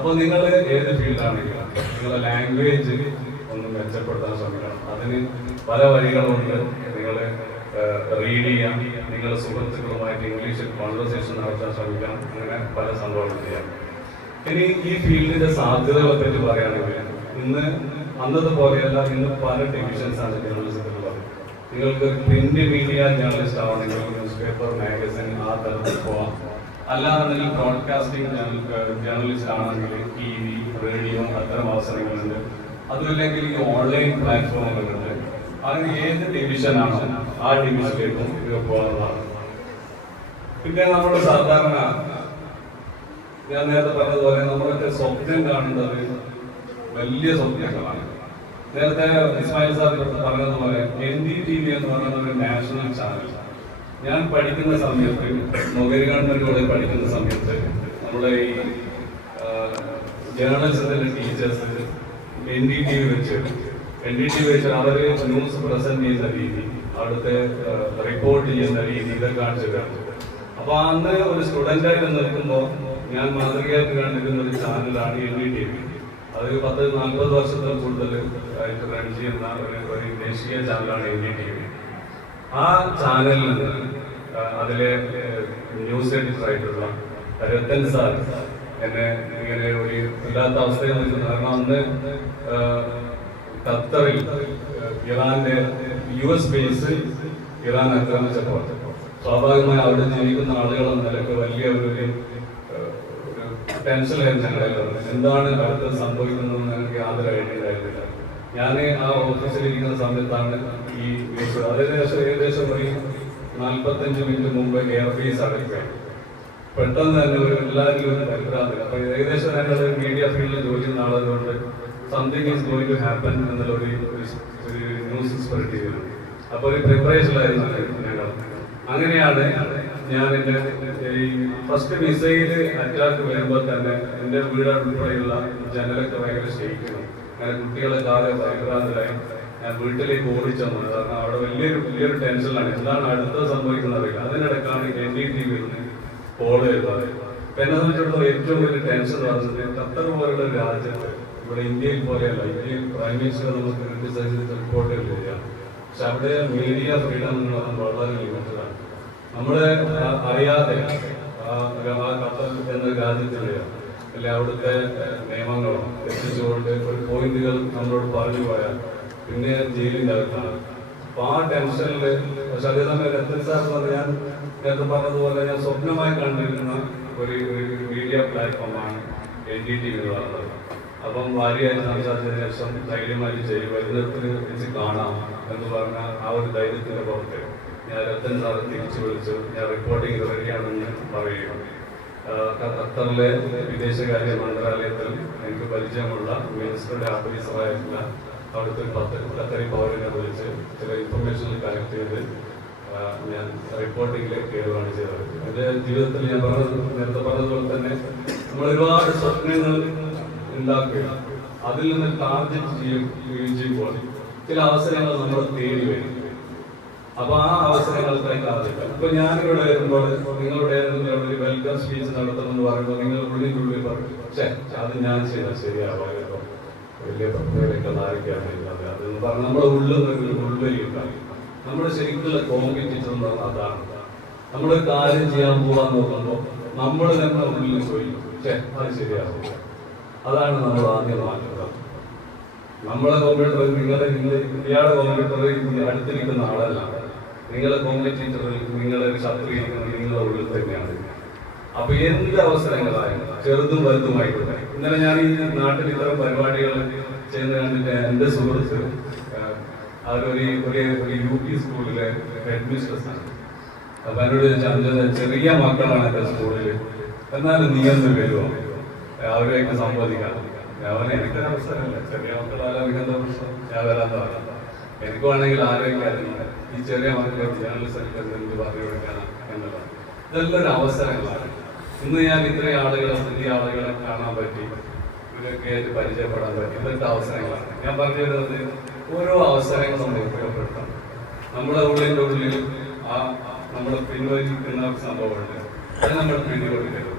അപ്പോൾ നിങ്ങൾ ഏത് ഫീൽഡാണെങ്കിലും നിങ്ങളുടെ ലാംഗ്വേജ് ഒന്ന് മെച്ചപ്പെടുത്താൻ ശ്രമിക്കണം. അതിന് പല വഴികളുണ്ട്. നിങ്ങൾ റീഡ് ചെയ്യാം. നിങ്ങളുടെ സുഹൃത്തുക്കളുമായിട്ട് ഇംഗ്ലീഷിൽ കോൺവെർസേഷൻ നടത്താൻ ശ്രമിക്കാം അങ്ങനെ പല സംഭവങ്ങൾ ചെയ്യാം. ഇനി ഈ ഫീൽഡിന്റെ സാധ്യതകളെ പറ്റി പറയുകയാണെങ്കിൽ ഇന്ന് അന്നത്തെ പോലെയല്ല ഇന്ന് പല ഡിവിഷൻസ് ആണ് ജേർണലിസത്തിലുള്ളത് നിങ്ങൾക്ക് പ്രിന്റ് മീഡിയ ജേർണലിസ്റ്റ് ആവണമെങ്കിൽ ന്യൂസ് പേപ്പർ മാഗസിൻ ആ തരത്തിൽ പോവാം. അല്ലാന്നുണ്ടെങ്കിൽ ബ്രോഡ്കാസ്റ്റിംഗ് ജേർണലിസ്റ്റ് ആണെങ്കിൽ ടി വി റേഡിയോ അത്തരം അവസരങ്ങളുണ്ട്. അതുമില്ലെങ്കിൽ ഈ ഓൺലൈൻ പ്ലാറ്റ്ഫോമുകളുണ്ട് അതിന് ഏത് ഡിവിഷനാണോ ആ ഡിവിഷനിലേക്കും ഇത് പോകുന്നതാണ് പിന്നെ നമ്മൾ സാധാരണ ഞാൻ നേരത്തെ പറഞ്ഞതുപോലെ നമ്മളൊക്കെ സ്വപ്നം കാണുന്നത് വലിയ സ്വപ്നങ്ങളാണ്. നേരത്തെ ഇസ്മായിൽ സാർ പറഞ്ഞതുപോലെ എൻ ഡി ടി വി എന്ന് പറയുന്ന ഒരു നാഷണൽ ചാനൽ ഞാൻ പഠിക്കുന്ന സമയത്ത് മൊബൈൽ ഗവൺമെന്റ് കോളേജ് പഠിക്കുന്ന സമയത്ത് നമ്മുടെ ഈ ജേർണലിസത്തിന്റെ ടീച്ചേഴ്സ് എൻ ഡി വെച്ച് എൻ ഡി ടി വെച്ച് അവർ ന്യൂസ് പ്രസന്റ് ചെയ്യുന്ന രീതി അവിടുത്തെ റിപ്പോർട്ട് ചെയ്യുന്ന രീതി ഇതൊക്കെ കാണിച്ചു തരാം. അപ്പൊ അന്ന് ഒരു സ്റ്റുഡന്റ് ആയിട്ട് നിൽക്കുമ്പോൾ ഞാൻ മാതൃകയായിട്ട് കണ്ടിരുന്ന ഒരു ചാനലാണ് എൻ ഡി ടി വി അത് പത്ത് നാൽപ്പത് വർഷത്തിൽ കൂടുതൽ റൺ ചെയ്യുന്ന ഒരു ദേശീയ ചാനലാണ് എൻ ഡി ടി വി ആ ചാനലിൽ അതിലെ ന്യൂസ് എഡിറ്റർ ആയിട്ടുള്ള രത്തൻ സാർ എന്നെ ഇങ്ങനെ ഒരു ഇല്ലാത്ത അവസ്ഥയിൽ നിൽക്കുന്നു കാരണം അന്ന് ഖത്തറിൽ ഇറാന്റെ യു എസ് ബേസിൽ ഇറാൻ ആക്രമിച്ചപ്പോൾ സ്വാഭാവികമായി അവിടെ ജീവിക്കുന്ന ആളുകൾ നിലയ്ക്ക് വലിയ ഒരു ഏഹ്, ഒരു ടെൻഷനായിരുന്നു ഞങ്ങളെ എന്താണ് അടുത്ത് സംഭവിക്കുന്നതെന്ന് ഞങ്ങൾക്ക് യാതൊരു ഐഡിയ ഉണ്ടായിരുന്നില്ല. ഞാൻ ആ ഓഫീസിലിരിക്കുന്ന സമയത്താണ് ഈ ന്യൂസ് ഏകദേശം ഏകദേശം ഒരു നാൽപ്പത്തഞ്ച് മിനിറ്റ് മുമ്പ് എയർബേസ് അടയ്ക്കുക പെട്ടെന്ന് തന്നെ ഒരു എല്ലാവരും ഒരു പരിഭ്രാന്തി അപ്പൊ ഏകദേശം ഞങ്ങൾ മീഡിയ ഫീൽഡിൽ ജോലി ചെയ്യുന്ന ആളുകൊണ്ട് something is going to happen എന്നുള്ള ഒരു ന്യൂസ് സ്പ്രെഡ് ചെയ്യുന്നു അപ്പൊ ഒരു പ്രിപ്പറേഷനിലായിരുന്നു ഞങ്ങൾ. അങ്ങനെയാണ് ഞാൻ എന്റെ ഈ ഫസ്റ്റ് മിസൈൽ അറ്റാക്ക് വരുമ്പോൾ തന്നെ എന്റെ വീട് ജനലൊക്കെ ഭയങ്കര ക്ഷയിക്കുന്നു അങ്ങനെ കുട്ടികളെ കാലം പരിഭ്രാന്തരായി ഞാൻ വീട്ടിലേക്ക് ഓടിച്ചെന്നു കാരണം അവിടെ വലിയൊരു വലിയൊരു ടെൻഷനിലാണ്. എന്താണ് അടുത്ത സംഭവിക്കുന്നത് അറിയില്ല. അതിനിടയ്ക്കാണ് എൻ ഡി ടി വരുന്നത്. കോൾ വരുന്നത്. ഇപ്പം എന്നെ സംബന്ധിച്ചിടത്തോളം ഏറ്റവും വലിയ ടെൻഷൻ എന്ന് പറഞ്ഞത് ഖത്തർ പോലുള്ള രാജ്യങ്ങൾ ഇവിടെ ഇന്ത്യയിൽ പോലെയല്ല. ഇന്ത്യയിൽ പ്രൈം മിനിസ്റ്റർ നമുക്ക് ക്രിട്ടിസൈസ് റിപ്പോർട്ടുകൾ റിപ്പോർട്ട് ചെയ്യുക പക്ഷെ അവിടെ മീഡിയ ഫ്രീഡം എന്ന് പറയുന്നത് വളരെ ലിമിറ്റഡ് ആണ് നമ്മൾ ആ- അറിയാതെ ആ ആ ഖത്തർ എന്ന രാജ്യത്തിലെ അല്ലെ അവിടുത്തെ നിയമങ്ങളോ എത്തിച്ചുകൊണ്ട് പോയിന്റുകൾ നമ്മളോട് പറഞ്ഞു പോയാൽ പിന്നെ ജയിലിന്റെ അകത്താണ് അപ്പൊ ആ ടെൻഷനിൽ പക്ഷെ അതേസമയം രത്തൻ സാർ എന്ന് പറഞ്ഞാൽ നേരത്തെ പറഞ്ഞതുപോലെ ഞാൻ സ്വപ്നമായി കണ്ടിരുന്ന ഒരു മീഡിയ പ്ലാറ്റ്ഫോമാണ് എൻ ഡി ടി വി പറയുന്നത്. അപ്പം ഭാര്യയായിട്ട് സംസാരിച്ചതിന് ശേഷം ധൈര്യമായി ചെയ്യും വരുന്നതിന് വെച്ച് കാണാം എന്ന് പറഞ്ഞ ആ ഒരു ധൈര്യത്തിന്റെ പുറത്ത് ഞാൻ രത്തൻ സാറെ തിരിച്ചു വിളിച്ചു. ഞാൻ റിപ്പോർട്ടിംഗ് റെഡിയാണെന്ന് പറയുക ഖത്തറിലെ വിദേശകാര്യ മന്ത്രാലയത്തിൽ മിനിസ്റ്ററുടെ ഓഫീസറായിട്ടുള്ള അവിടുത്തെ പത്ത് ഖത്തറി പൗരനെ വിളിച്ച് ചില ഇൻഫർമേഷൻ കളക്ട് ചെയ്ത് ഞാൻ റിപ്പോർട്ടിങ്ങിലെ കയറുകയാണ് ചെയ്തത്. എന്റെ ജീവിതത്തിൽ ഞാൻ പറഞ്ഞത് നേരത്തെ പറഞ്ഞതുപോലെ തന്നെ നമ്മൾ ഒരുപാട് സ്വപ്നങ്ങൾ ഉണ്ടാക്കുക. അതിൽ നിന്ന് ടാർഗറ്റ് ചെയ്യും ചെയ്യുമ്പോൾ ചില അവസരങ്ങൾ നമ്മൾ തേടി വരും. അപ്പൊ ആ അവസരങ്ങൾക്കായി കാത്തില്ല ഇപ്പൊ ഞാനിവിടെ വരുമ്പോൾ നിങ്ങളുടെ ഒരു വെൽക്കം സ്പീച്ച് നടത്തണം എന്ന് പറയുമ്പോൾ നിങ്ങൾ ഉള്ളിൽ പറയും പക്ഷേ അത് ഞാൻ ചെയ്താൽ ശരിയാവാമല്ലോ വലിയ പ്രത്യേകത ആയിരിക്കാമില്ലാതെ അത് പറഞ്ഞാൽ നമ്മുടെ ഉള്ളിൽ ഒരു ഉൾവലിയുണ്ടായി നമ്മുടെ ശരിക്കുള്ള കോമ്പറ്റീഷൻ അതാണ്. നമ്മൾ കാര്യം ചെയ്യാൻ പോകാൻ നോക്കുമ്പോൾ നമ്മൾ തന്നെ ഉള്ളിൽ പോയി പക്ഷേ അത് ശരിയാവില്ല. അതാണ് നമ്മൾ ആദ്യം മാറ്റുന്നത് നമ്മളെ കോമ്പറ്റീറ്റർ നിങ്ങളുടെ നിങ്ങൾ ഇയാളുടെ കോമ്പറ്റീറ്റർ അടുത്തിരിക്കുന്ന ആളല്ല. നിങ്ങളെ കോമ്പറ്റീറ്റർ നിങ്ങളെ ശത്രു നിങ്ങളുടെ ഉള്ളിൽ തന്നെയാണ്. അപ്പൊ എന്ത് അവസരങ്ങളായാലും ചെറുതും വലുതുമായിക്കോട്ടെ ഇന്നലെ ഞാൻ ഈ നാട്ടിൽ ഇത്തരം പരിപാടികൾ ചെയ്യുന്ന കണ്ടിട്ട് എന്റെ സുഹൃത്ത് അവരൊരു ഒരു ഒരു യു പി സ്കൂളിലെ ഹെഡ് മിസ്ട്രസ് ആണ്. അപ്പൊ എന്നോട് ചോദിച്ചാൽ ചെറിയ മക്കളാണ് എന്റെ സ്കൂളിൽ. എന്നാലും നീ ഒന്ന് വരുമോ അവരെയൊക്കെ സംവദിക്കാം. അവനെ എനിക്കൊരു അവസരമില്ല. ചെറിയ മക്കളാലോ എനിക്കെന്താ പ്രശ്നം? ഞാൻ വരാൻ പറയാം എനിക്ക് വേണമെങ്കിൽ ആരോഗ്യമായിരുന്നു ഈ ചെറിയ മക്കളെ ജേർണലിസ്റ്റ് എന്ത് പറഞ്ഞു കൊടുക്കണം എന്നുള്ളത് ഇതെല്ലാം ഒരു അവസരങ്ങളാണ്. ഇന്ന് ഞാൻ ഇത്രയും ആളുകളെ വലിയ ആളുകളെ കാണാൻ പറ്റി. ഇവരൊക്കെ ആയിട്ട് പരിചയപ്പെടാൻ പറ്റി. ഇതൊക്കെ അവസരങ്ങളാണ്. ഞാൻ പറഞ്ഞു വരുന്നത് ഓരോ അവസരങ്ങളും നമ്മൾ ഉപയോഗപ്പെടുത്തണം നമ്മുടെ ഉള്ളിന്റെ ഉള്ളിൽ ആ നമ്മൾ പിൻവലിക്കുന്ന സംഭവമുണ്ട്. അത് നമ്മൾ പിന്തുകൊടുക്കരുത്